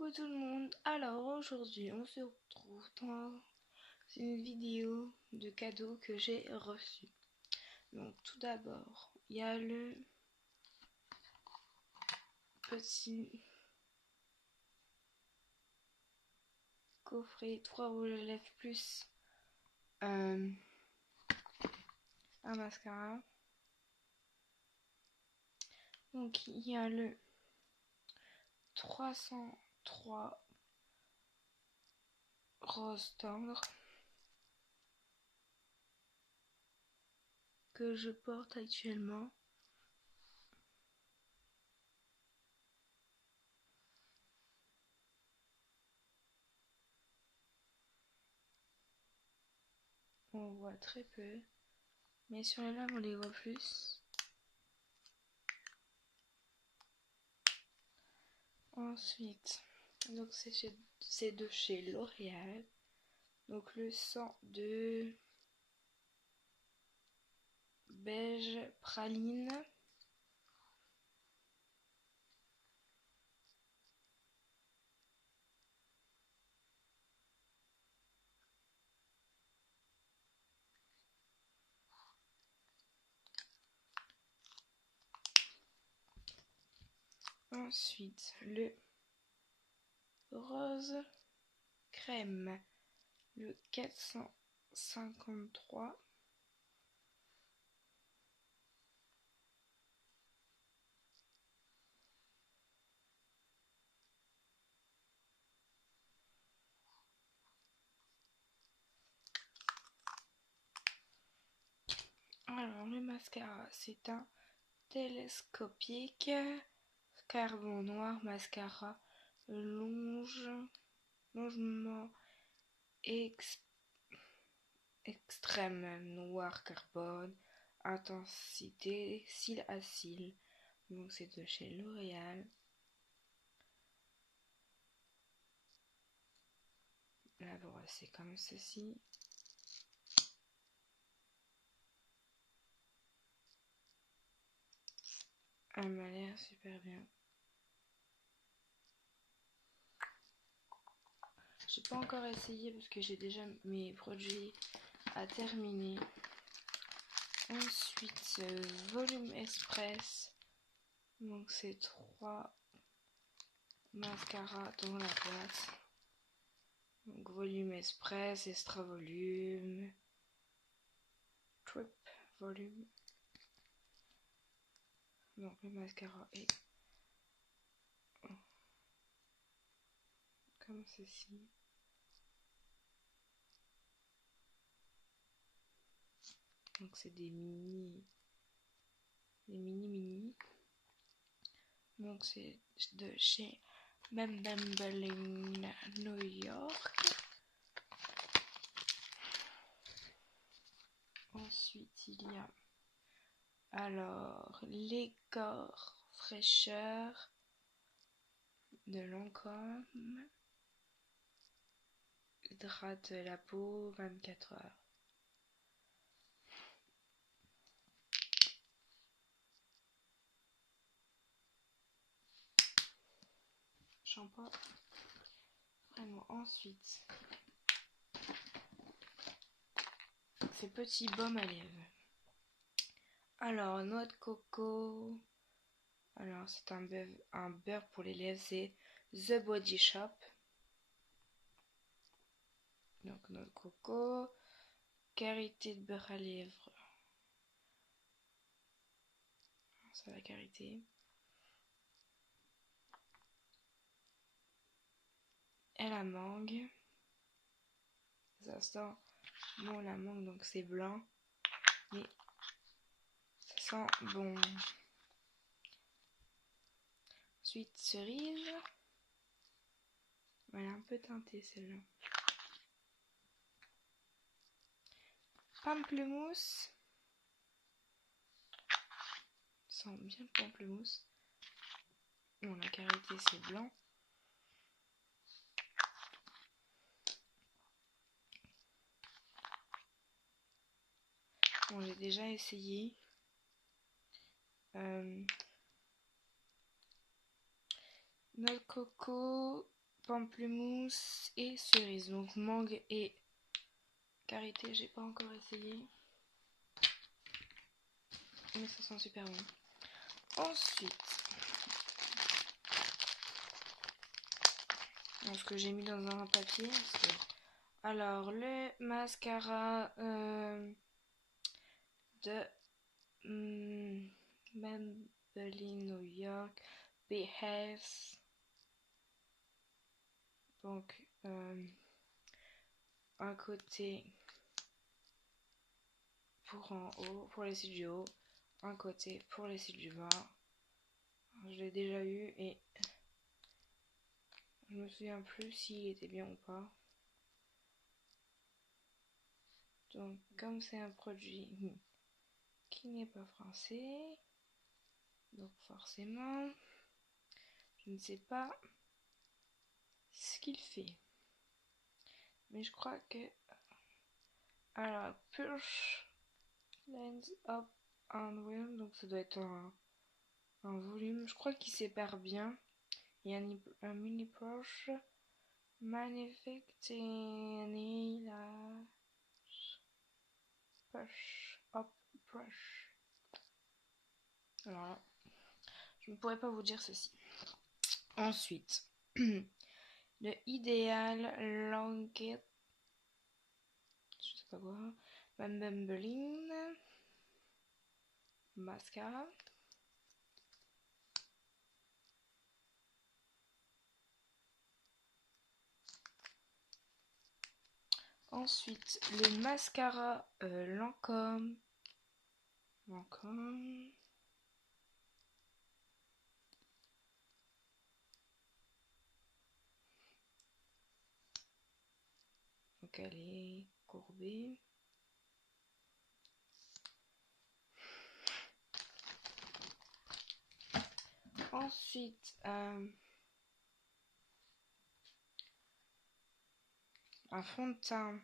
Coucou tout le monde, alors aujourd'hui on se retrouve dans une vidéo de cadeaux que j'ai reçus. Donc tout d'abord, il y a le petit coffret 3 rouges à lèvres plus un mascara. Donc il y a le 303 rose tendre que je porte actuellement. On voit très peu, mais sur les lèvres on les voit plus. Ensuite, donc c'est de chez L'Oréal. Donc le 102 beige praline. Ensuite le rose crème, le 453. Alors le mascara, c'est un télescopique carbon noir mascara longement extrême noir carbone intensité cils à cils. Donc c'est de chez L'Oréal. La brosse c'est comme ceci. Elle m'a l'air super bien. J'ai pas encore essayé parce que j'ai déjà mes produits à terminer. Ensuite, volume express. Donc c'est 3 mascaras dans la boîte. Donc volume express, extra volume, trip volume. Donc le mascara est comme ceci. Donc c'est des mini. Donc c'est de chez Bambeling New York. Ensuite il y a alors les corps fraîcheur de Lancôme. Hydrate la peau 24 heures. Shampoing. Vraiment. Ensuite, ces petits baumes à lèvres. Alors, noix de coco. Alors, c'est un beurre pour les lèvres. C'est The Body Shop. Donc, noix de coco. Karité de beurre à lèvres. C'est la karité. Et la mangue. Ça sent bon la mangue, donc c'est blanc. Mais ça sent bon. Ensuite, cerise. Elle est un peu teintée celle-là. Pamplemousse. Ça sent bien le pamplemousse. Bon, la karité c'est blanc. Bon, j'ai déjà essayé. Noix de coco, pamplemousse et cerise. Donc mangue et karité, j'ai pas encore essayé. Mais ça sent super bon. Ensuite, ce que j'ai mis dans un papier, c'est alors le mascara de Maybelline New York Behave. Donc un côté pour en haut, pour les cils du haut, un côté pour les cils du bas. Je l'ai déjà eu et je me souviens plus s'il était bien ou pas. Donc comme c'est un produit qui n'est pas français, donc forcément je ne sais pas ce qu'il fait. Mais je crois que alors Push Lens Up and Volume, donc ça doit être un volume. Je crois qu'il sépare bien. Il y a un mini brush magnifique la Push Up Brush. Alors là, je ne pourrais pas vous dire ceci. Ensuite, le Ideal Languette, je sais pas quoi, Maybelline mascara. Ensuite, le mascara Lancôme. Lancôme. Donc elle est courbée. Ensuite, un fond de teint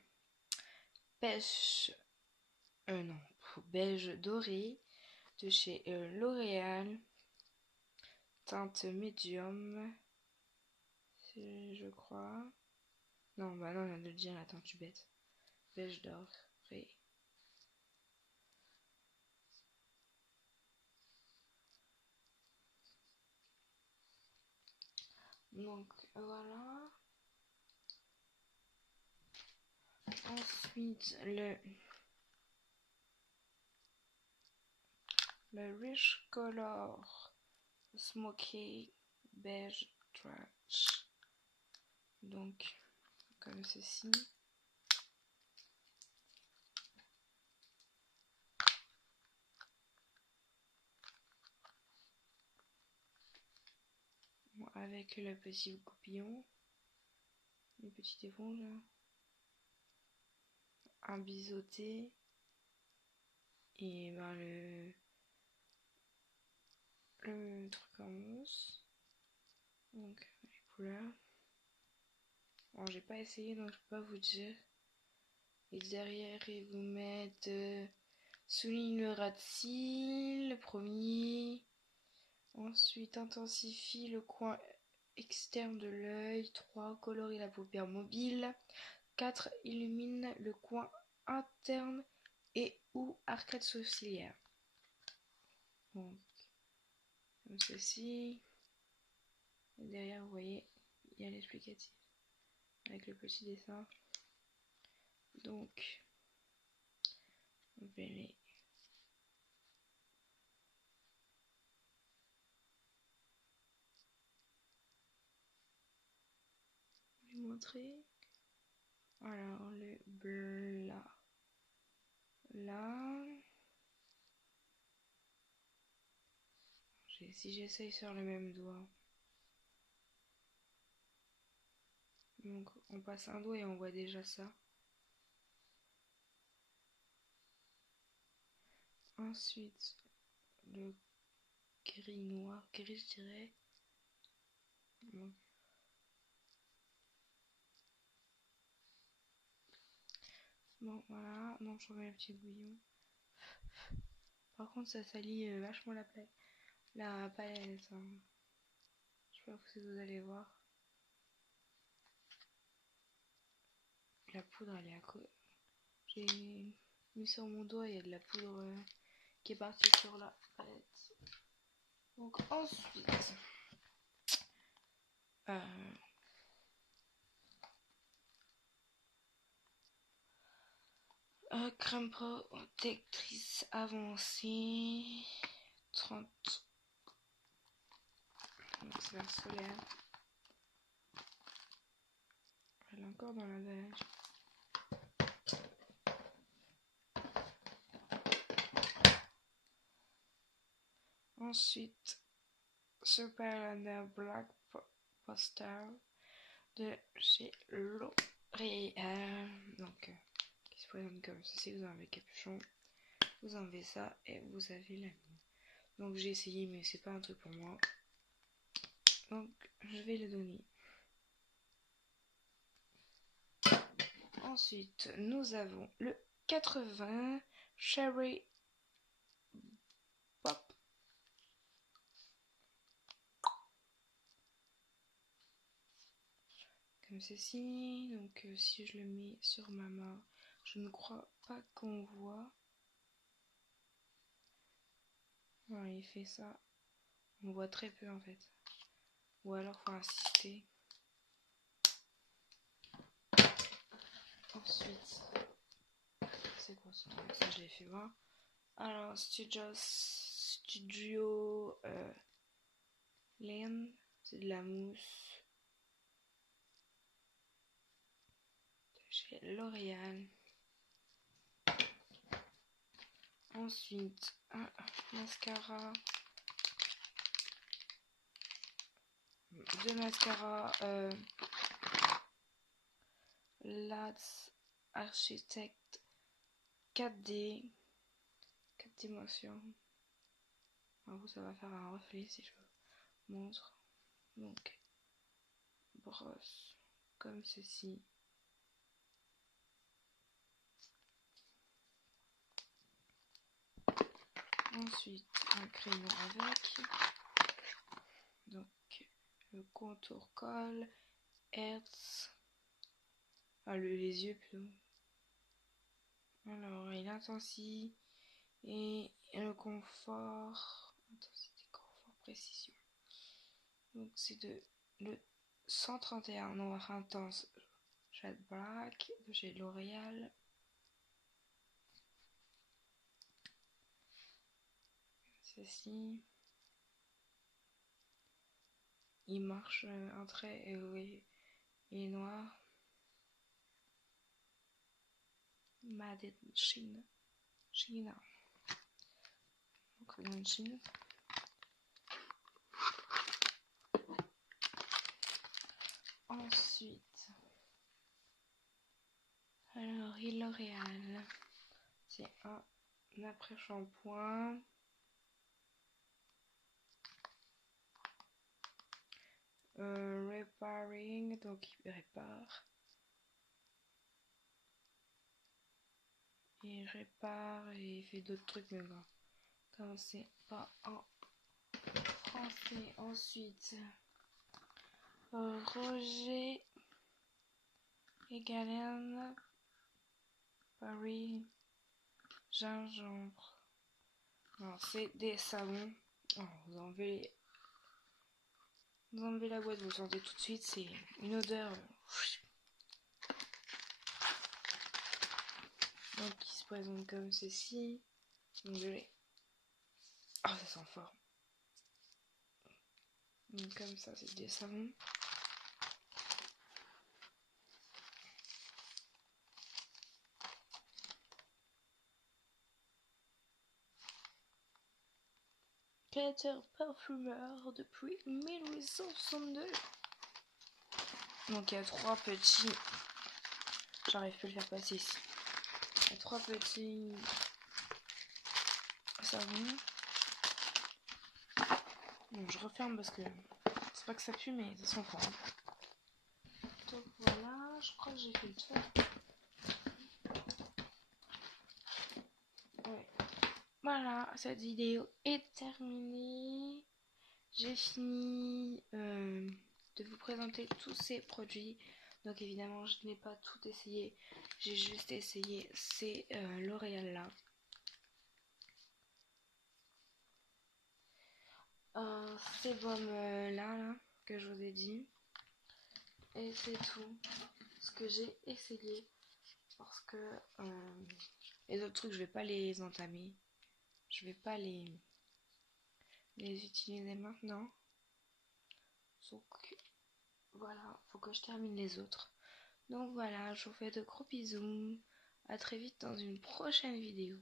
beige, non, beige doré de chez L'Oréal, teinte médium, je crois. Non, bah non, on vient de le dire, attends, tu bête. Beige doré. Donc voilà. Ensuite, le Rich Color Smoky Beige Trash. Donc, comme ceci. Bon, avec le petit goupillon, les petites éponges là. Un biseauté et ben le truc en mousse. Donc les couleurs. Bon, j'ai pas essayé donc je peux pas vous dire. Et derrière ils vous mettent souligne le ras de cils, le premier. Ensuite intensifie le coin externe de l'œil. 3. Colorie la paupière mobile. 4. Illumine le coin interne et ou arcade sourcilière. Donc, comme ceci. Et derrière, vous voyez, il y a l'explicatif avec le petit dessin. Donc, on va les montrer. Alors, le blanc là. Si j'essaye sur le même doigt. Donc, on passe un doigt et on voit déjà ça. Ensuite, le gris noir, gris je dirais. Bon, voilà. Non, je remets le petit bouillon. Par contre, ça salit vachement la palette. Hein. Je sais pas si vous allez voir. la poudre, elle est à côté. J'ai mis sur mon doigt, il y a de la poudre qui est partie sur la palette. Donc ensuite, crème protectrice avancée 30. Donc c'est la solaire. Elle est encore dans l'emballage. Ensuite, Super Black Poster de chez L'Oréal. Donc, qui se présente comme ceci. Vous avez le capuchon, vous enlevez ça et vous avez la mine. Donc, j'ai essayé, mais c'est pas un truc pour moi. Donc, je vais le donner. Ensuite, nous avons le 80 Cherry Pop. Comme ceci. Donc, si je le mets sur ma main, je ne crois pas qu'on voit. Voilà, il fait ça. On voit très peu en fait. Ou alors faut insister. Ensuite, c'est quoi ça? Ça je l'ai fait voir. Alors Studio Lane, c'est de la mousse de chez L'Oréal. Ensuite, un mascara. Deux mascaras Lats Architect 4D, 4 dimensions. En vous, ça va faire un reflet si je vous montre. Donc, brosse comme ceci. Ensuite, un crayon avec. Donc, le contour colle, Hertz. Ah, les yeux plutôt. Alors, il intensifie et le confort. Intensité, confort, précision. Donc, c'est le 131 noir intense Jet Black de chez L'Oréal. Ceci. Il marche un trait et oui, il est noir. Made in Chine. China. Donc, en Chine. Ensuite, alors, L'Oréal. C'est un après-shampoing. Repairing, donc il répare. Il répare et il fait d'autres trucs, mais bon, comme c'est pas en français. Ensuite, Roger et Galen Paris gingembre. Alors, c'est des savons. Alors, vous enlevez la boîte, vous le sentez tout de suite, c'est une odeur. Donc, il se présente comme ceci. Donc, je vais. Oh, ça sent fort. Donc, comme ça, c'est des savons. Créateur parfumeur depuis 1862. Donc, il y a trois petits. J'arrive plus à le faire passer ici. Il y a trois petits savons. Bon, je referme parce que c'est pas que ça pue, mais ça sent fort. Donc voilà, je crois que j'ai fait le tour. Ouais. Voilà, cette vidéo est terminée. J'ai fini de vous présenter tous ces produits. Donc évidemment je n'ai pas tout essayé, j'ai juste essayé ces L'Oréal là. Ces baumes là que je vous ai dit. Et c'est tout ce que j'ai essayé. Parce que les autres trucs je vais pas les entamer. Je vais pas les utiliser maintenant. Donc voilà, faut que je termine les autres. Donc voilà, je vous fais de gros bisous. À très vite dans une prochaine vidéo.